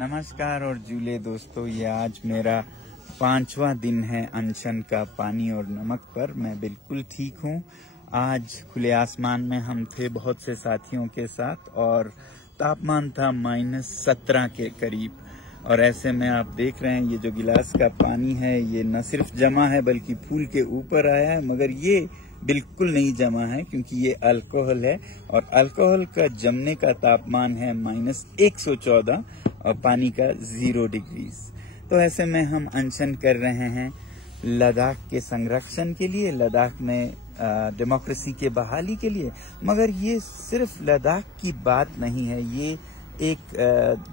नमस्कार और जूले दोस्तों, ये आज मेरा 5वां दिन है अनशन का पानी और नमक पर। मैं बिल्कुल ठीक हूँ। आज खुले आसमान में हम थे बहुत से साथियों के साथ और तापमान था -17 के करीब। और ऐसे में आप देख रहे हैं ये जो गिलास का पानी है ये न सिर्फ जमा है बल्कि फूल के ऊपर आया है, मगर ये बिल्कुल नहीं जमा है क्योंकि ये अल्कोहल है और अल्कोहल का जमने का तापमान है -114 और पानी का 0 डिग्री। तो ऐसे में हम अनशन कर रहे हैं लद्दाख के संरक्षण के लिए, लद्दाख में डेमोक्रेसी के बहाली के लिए। मगर ये सिर्फ लद्दाख की बात नहीं है, ये एक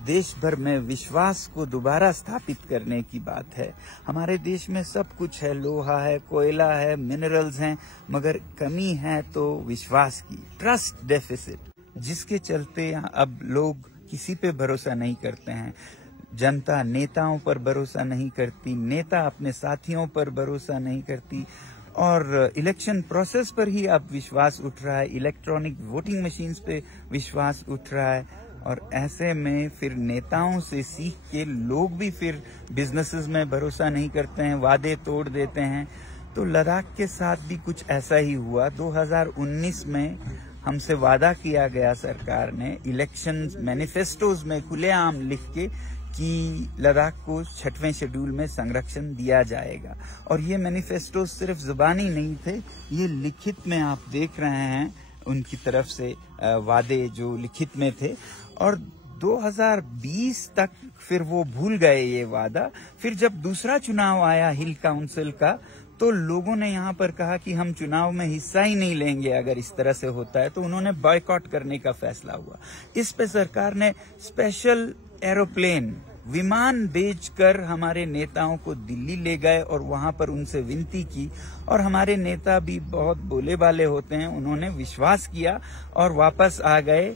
देश भर में विश्वास को दोबारा स्थापित करने की बात है। हमारे देश में सब कुछ है, लोहा है, कोयला है, मिनरल्स हैं, मगर कमी है तो विश्वास की, ट्रस्ट डेफिसिट, जिसके चलते अब लोग किसी पे भरोसा नहीं करते हैं। जनता नेताओं पर भरोसा नहीं करती, नेता अपने साथियों पर भरोसा नहीं करती और इलेक्शन प्रोसेस पर ही अब विश्वास उठ रहा है, इलेक्ट्रॉनिक वोटिंग मशीन्स पे विश्वास उठ रहा है। और ऐसे में फिर नेताओं से सीख के लोग भी फिर बिजनेसेस में भरोसा नहीं करते हैं, वादे तोड़ देते हैं। तो लद्दाख के साथ भी कुछ ऐसा ही हुआ। 2019 में हमसे वादा किया गया सरकार ने इलेक्शन मैनिफेस्टोज में खुलेआम लिख के कि लद्दाख को 6वें शेड्यूल में संरक्षण दिया जाएगा। और ये मैनिफेस्टो सिर्फ जुबानी नहीं थे, ये लिखित में आप देख रहे हैं उनकी तरफ से वादे जो लिखित में थे। और 2020 तक फिर वो भूल गए ये वादा। फिर जब दूसरा चुनाव आया हिल काउंसिल का, तो लोगों ने यहाँ पर कहा कि हम चुनाव में हिस्सा ही नहीं लेंगे अगर इस तरह से होता है, तो उन्होंने बॉयकॉट करने का फैसला हुआ। इस पे सरकार ने स्पेशल एरोप्लेन, विमान भेजकर हमारे नेताओं को दिल्ली ले गए और वहां पर उनसे विनती की। और हमारे नेता भी बहुत भोले भाले होते हैं, उन्होंने विश्वास किया और वापस आ गए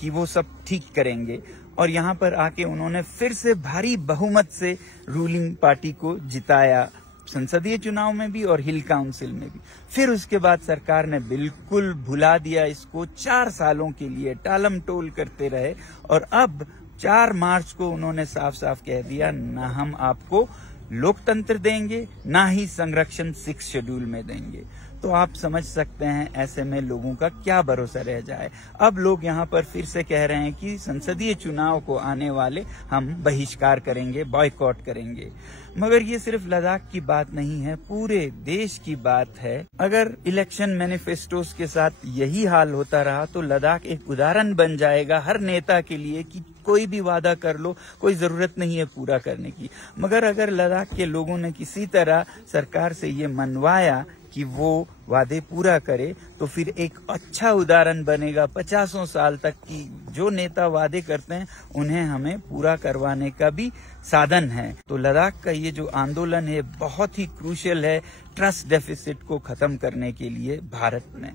कि वो सब ठीक करेंगे। और यहाँ पर आके उन्होंने फिर से भारी बहुमत से रूलिंग पार्टी को जिताया, संसदीय चुनाव में भी और हिल काउंसिल में भी। फिर उसके बाद सरकार ने बिल्कुल भुला दिया इसको, 4 सालों के लिए टालम टोल करते रहे। और अब 4 मार्च को उन्होंने साफ साफ कह दिया, ना हम आपको लोकतंत्र देंगे, ना ही संरक्षण 6 शेड्यूल में देंगे। तो आप समझ सकते हैं ऐसे में लोगों का क्या भरोसा रह जाए। अब लोग यहाँ पर फिर से कह रहे हैं कि संसदीय चुनाव को आने वाले हम बहिष्कार करेंगे, बॉयकॉट करेंगे। मगर ये सिर्फ लद्दाख की बात नहीं है, पूरे देश की बात है। अगर इलेक्शन मैनिफेस्टोस के साथ यही हाल होता रहा तो लद्दाख एक उदाहरण बन जाएगा हर नेता के लिए कि कोई भी वादा कर लो, कोई जरूरत नहीं है पूरा करने की। मगर अगर लद्दाख के लोगों ने किसी तरह सरकार से ये मनवाया कि वो वादे पूरा करे, तो फिर एक अच्छा उदाहरण बनेगा 50 साल तक की जो नेता वादे करते हैं उन्हें हमें पूरा करवाने का भी साधन है। तो लद्दाख का ये जो आंदोलन है बहुत ही क्रूशियल है ट्रस्ट डेफिसिट को खत्म करने के लिए भारत में।